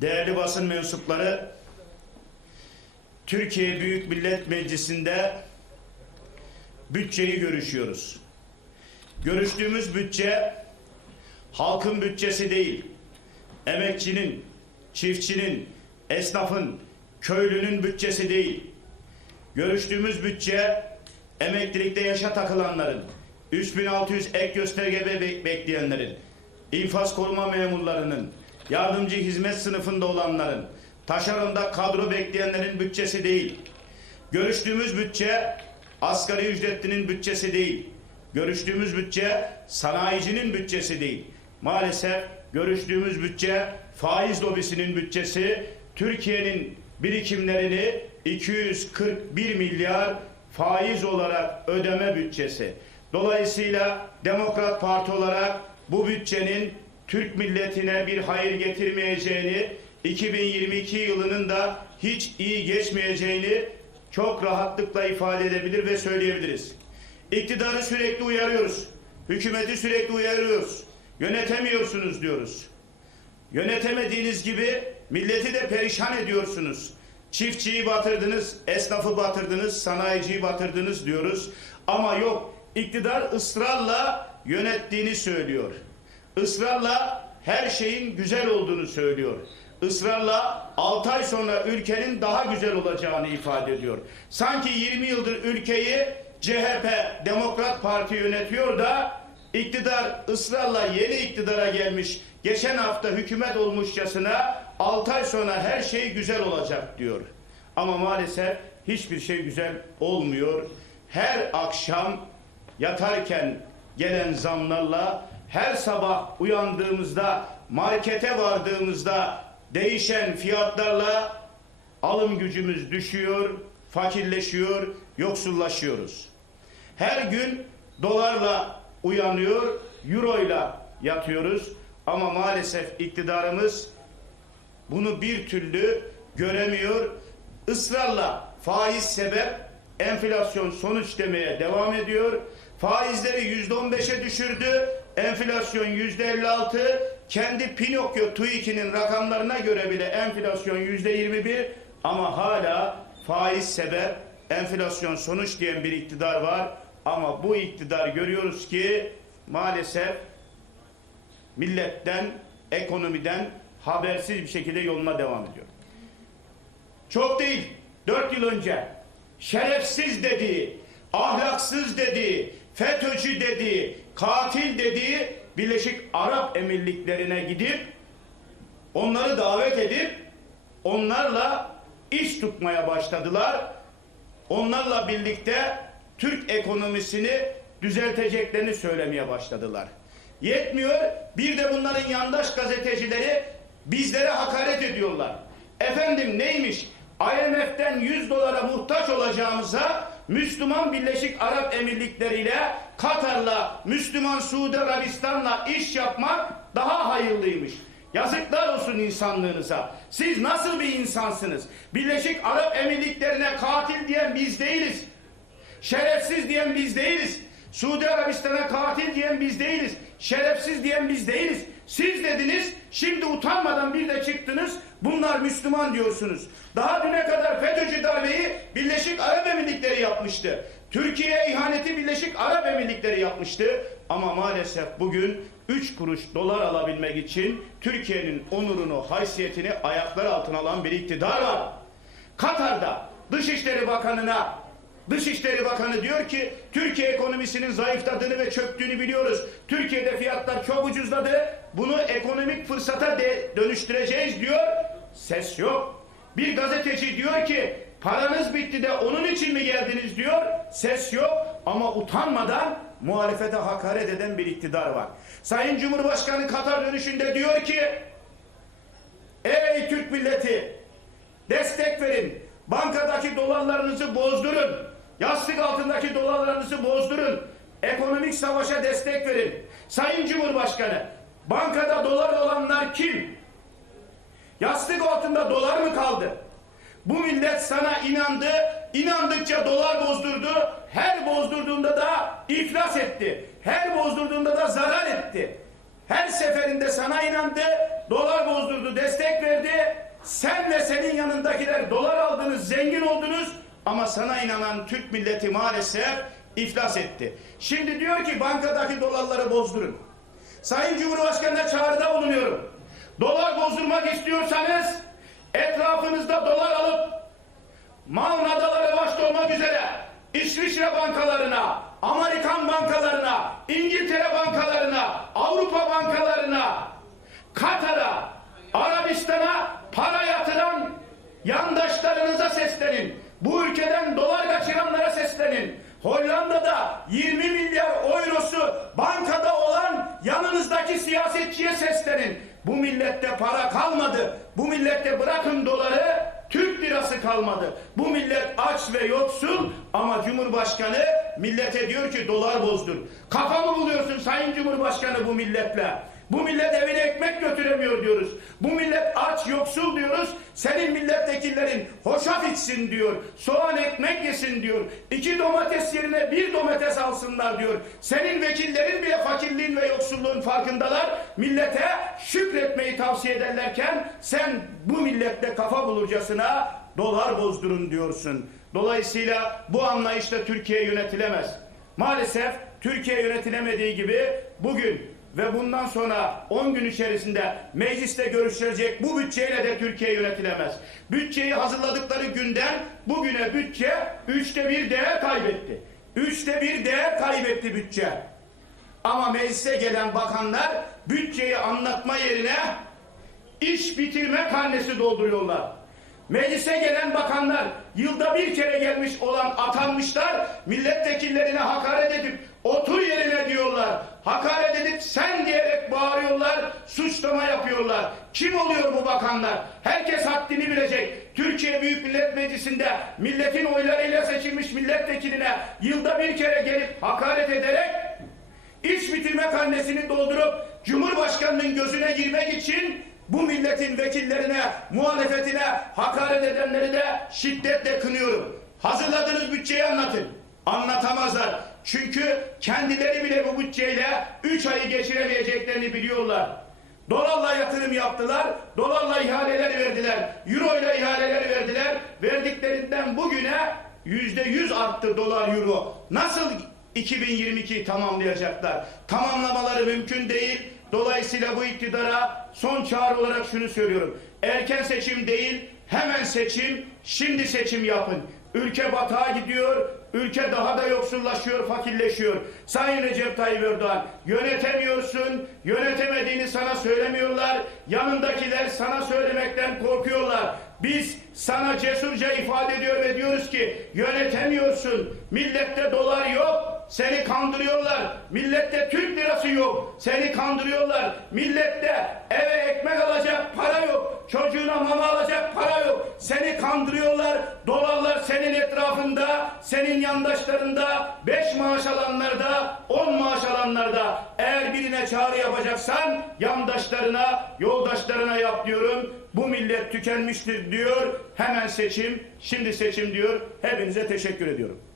değerli basın mensupları, Türkiye Büyük Millet Meclisi'nde bütçeyi görüşüyoruz. Görüştüğümüz bütçe halkın bütçesi değil, emekçinin, çiftçinin, esnafın, köylünün bütçesi değil. Görüştüğümüz bütçe emeklilikte yaşa takılanların, 3600 ek gösterge be- bekleyenlerin, infaz koruma memurlarının, yardımcı hizmet sınıfında olanların, taşeronda kadro bekleyenlerin bütçesi değil. Görüştüğümüz bütçe asgari ücretlinin bütçesi değil. Görüştüğümüz bütçe sanayicinin bütçesi değil. Maalesef görüştüğümüz bütçe faiz lobisinin bütçesi. Türkiye'nin birikimlerini 241 milyar faiz olarak ödeme bütçesi. Dolayısıyla Demokrat Parti olarak bu bütçenin Türk milletine bir hayır getirmeyeceğini, 2022 yılının da hiç iyi geçmeyeceğini çok rahatlıkla ifade edebilir ve söyleyebiliriz. İktidarı sürekli uyarıyoruz. Hükümeti sürekli uyarıyoruz. Yönetemiyorsunuz diyoruz. Yönetemediğiniz gibi milleti de perişan ediyorsunuz. Çiftçiyi batırdınız, esnafı batırdınız, sanayiciyi batırdınız diyoruz. Ama yok, iktidar ısrarla yönettiğini söylüyor. Israrla her şeyin güzel olduğunu söylüyor. Israrla 6 ay sonra ülkenin daha güzel olacağını ifade ediyor. Sanki 20 yıldır ülkeyi CHP, Demokrat Parti yönetiyor da iktidar ısrarla yeni iktidara gelmiş, geçen hafta hükümet olmuşçasına 6 ay sonra her şey güzel olacak diyor. Ama maalesef hiçbir şey güzel olmuyor. Her akşam yatarken gelen zamlarla her sabah uyandığımızda markete vardığımızda değişen fiyatlarla alım gücümüz düşüyor, fakirleşiyor, yoksullaşıyoruz. Her gün dolarla uyanıyor, euroyla yatıyoruz ama maalesef iktidarımız bunu bir türlü göremiyor. Israrla faiz sebep, enflasyon sonuç demeye devam ediyor. Faizleri yüzde on beşe düşürdü. Enflasyon yüzde elli altı. Kendi Pinokyo TÜİK'inin rakamlarına göre bile enflasyon yüzde yirmi bir. Ama hala faiz sebep, enflasyon sonuç diyen bir iktidar var. Ama bu iktidar görüyoruz ki maalesef milletten, ekonomiden habersiz bir şekilde yoluna devam ediyor. Çok değil, dört yıl önce şerefsiz dediği, ahlaksız dediği, FETÖ'cü dediği, katil dediği Birleşik Arap Emirlikleri'ne gidip onları davet edip onlarla iş tutmaya başladılar. Onlarla birlikte Türk ekonomisini düzelteceklerini söylemeye başladılar. Yetmiyor, bir de bunların yandaş gazetecileri bizlere hakaret ediyorlar. Efendim neymiş? IMF'den 100 dolara muhtaç olacağımıza Müslüman Birleşik Arap Emirlikleri ile Katar'la, Müslüman Suudi Arabistan'la iş yapmak daha hayırlıymış. Yazıklar olsun insanlığınıza. Siz nasıl bir insansınız? Birleşik Arap Emirlikleri'ne katil diyen biz değiliz. Şerefsiz diyen biz değiliz. Suudi Arabistan'a katil diyen biz değiliz. Şerefsiz diyen biz değiliz. Siz dediniz, şimdi utanmadan bir de çıktınız, bunlar Müslüman diyorsunuz. Daha düne kadar FETÖ'cü darbeyi Birleşik Arap Emirlikleri yapmıştı. Türkiye ihaneti Birleşik Arap Emirlikleri yapmıştı. Ama maalesef bugün 3 kuruş dolar alabilmek için Türkiye'nin onurunu, haysiyetini ayaklar altına alan bir iktidar var. Katar'da Dışişleri Bakanı'na Dışişleri Bakanı diyor ki Türkiye ekonomisinin zayıfladığını ve çöktüğünü biliyoruz. Türkiye'de fiyatlar çok ucuzladı. Bunu ekonomik fırsata de dönüştüreceğiz diyor. Ses yok. Bir gazeteci diyor ki paranız bitti de onun için mi geldiniz diyor. Ses yok ama utanmadan muhalefete hakaret eden bir iktidar var. Sayın Cumhurbaşkanı Katar dönüşünde diyor ki Ey Türk milleti destek verin. Bankadaki dolarlarınızı bozdurun. Yastık altındaki dolarlarınızı bozdurun. Ekonomik savaşa destek verin. Sayın Cumhurbaşkanı, bankada dolar olanlar kim? Yastık altında dolar mı kaldı? Bu millet sana inandı, inandıkça dolar bozdurdu, her bozdurduğunda da iflas etti. Her bozdurduğunda da zarar etti. Her seferinde sana inandı, dolar bozdurdu, destek verdi. Sen ve senin yanındakiler dolar aldınız, zengin oldunuz ama sana inanan Türk milleti maalesef iflas etti. Şimdi diyor ki bankadaki dolarları bozdurun. Sayın Cumhurbaşkanı'na çağrıda bulunuyorum. Dolar bozdurmak istiyorsanız etrafınızda dolar alıp Malın adaları başta olmak üzere İsviçre bankalarına, Amerikan bankalarına, İngiltere bankalarına, Avrupa bankalarına, Katar'a, Arabistan'a para yatıran yandaşlarınıza seslenin. Bu ülkeden dolar kaçıranlara seslenin. Hollanda'da 20 milyar eurosu millette para kalmadı. Bu millette bırakın doları Türk lirası kalmadı. Bu millet aç ve yoksul ama Cumhurbaşkanı millete diyor ki dolar bozdur. Kafa mı buluyorsun Sayın Cumhurbaşkanı bu milletle? Bu millet evine ekmek götüremiyor diyoruz. Bu millet aç yoksul diyoruz. Senin milletvekillerin hoşaf içsin diyor. Soğan ekmek yesin diyor. İki domates yerine bir domates alsınlar diyor. Senin vekillerin bile fakirliğin ve yoksulluğun farkındalar. Millete şükretmeyi tavsiye ederlerken sen bu millette kafa bulurcasına dolar bozdurun diyorsun. Dolayısıyla bu anlayışla Türkiye yönetilemez. Maalesef Türkiye yönetilemediği gibi bugün ve bundan sonra 10 gün içerisinde mecliste görüşülecek bu bütçeyle de Türkiye yönetilemez. Bütçeyi hazırladıkları günden bugüne bütçe üçte bir değer kaybetti. Üçte bir değer kaybetti bütçe. Ama meclise gelen bakanlar bütçeyi anlatma yerine iş bitirme karnesi dolduruyorlar. Meclise gelen bakanlar yılda bir kere gelmiş olan atanmışlar milletvekillerine hakaret edip otur yerine diyorlar. Hakaret edip sen diyerek bağırıyorlar, suçlama yapıyorlar. Kim oluyor bu bakanlar? Herkes haddini bilecek. Türkiye Büyük Millet Meclisi'nde milletin oylarıyla seçilmiş milletvekiline yılda bir kere gelip hakaret ederek İş bitirme karnesini doldurup Cumhurbaşkanının gözüne girmek için bu milletin vekillerine, muhalefetine hakaret edenleri de şiddetle kınıyorum. Hazırladığınız bütçeyi anlatın. Anlatamazlar. Çünkü kendileri bile bu bütçeyle 3 ayı geçiremeyeceklerini biliyorlar. Dolarla yatırım yaptılar, dolarla ihaleler verdiler, euro ile ihaleler verdiler. Verdiklerinden bugüne yüzde yüz arttı dolar euro. Nasıl 2022'yi tamamlayacaklar? Tamamlamaları mümkün değil. Dolayısıyla bu iktidara son çağrı olarak şunu söylüyorum. Erken seçim değil, hemen seçim, şimdi seçim yapın. Ülke batağa gidiyor, ülke daha da yoksullaşıyor, fakirleşiyor. Sayın Recep Tayyip Erdoğan, yönetemiyorsun, yönetemediğini sana söylemiyorlar, yanındakiler sana söylemekten korkuyorlar. Biz sana cesurca ifade ediyor ve diyoruz ki yönetemiyorsun, millette dolar yok, seni kandırıyorlar. Millette Türk lirası yok. Seni kandırıyorlar. Millette eve ekmek alacak para yok. Çocuğuna mama alacak para yok. Seni kandırıyorlar. Dolarlar senin etrafında, senin yandaşlarında, beş maaş alanlarda, on maaş alanlarda. Eğer birine çağrı yapacaksan yandaşlarına, yoldaşlarına yap diyorum. Bu millet tükenmiştir diyor. Hemen seçim, şimdi seçim diyor. Hepinize teşekkür ediyorum.